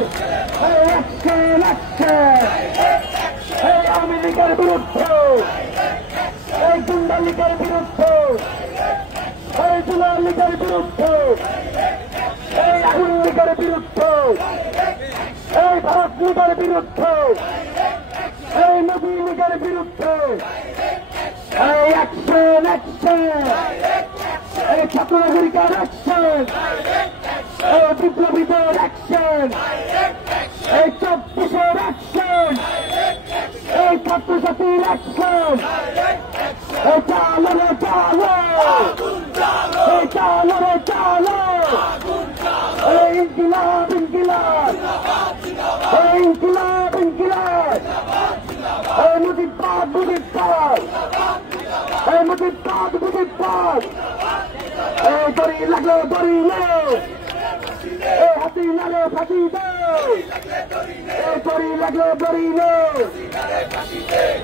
Action action এই আওয়ামী লীগের বিরুদ্ধে, এই গুন্ডা লীগের বিরুদ্ধে, এই জুলাই লীগের বিরুদ্ধে, এই আগুন লীগের বিরুদ্ধে, এই ভারত লীগের বিরুদ্ধে, এই নবী লীগের বিরুদ্ধে এই অ্যাকশন অ্যাকশন, এই ছাত্র নাগরিকের অ্যাকশন, এই বিপ্লবীদের অ্যাকশন, এই 24-এর অ্যাকশন, এই ছাত্রছাত্রীর অ্যাকশন, এই চালো রে চালো, এই চালো রে চালো, এই ইনকিলাব ইনকিলাব, এই ইনকিলাব ইনকিলাব, এই মুজিববাদ মুজিববাদ, এই মুজিববাদ মুজিববাদ, এই দড়ি লাগলো দড়ি নে, এই হাসিনা রে ফাঁসি দে, এই দড়ি লাগলো দড়ি নে,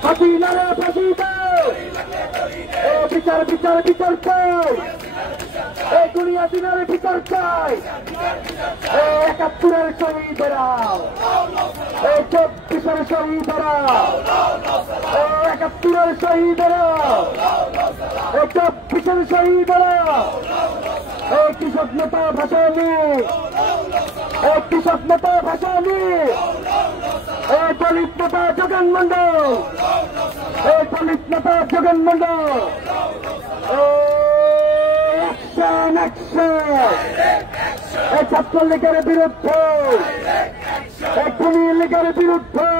হাসিনা রে ফাঁসি দে, এই বিচার বিচার বিচার চাই, এই দুনিয়া দিনের বিচার চাই, এই 71-এর শহীদেরা, এই 24-এর শহীদেরা, এই 71-এর শহীদেরা, এই 24-এর শহীদেরা, এই কৃষক নেতা ভাসানি, এই কৃষক নেতা ভাসানি, এই দলিত নেতা জগন মন্ডল, এই দলিত নেতা জগন মন্ডল, অ্যাকশন অ্যাকশন, এই ছাত্রলীগের বিরুদ্ধে, এই খুনি লীগের বিরুদ্ধে,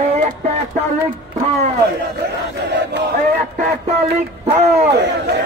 এই একটা একটা লীগ ভয়, এই একটা একটা লীগ ভয়।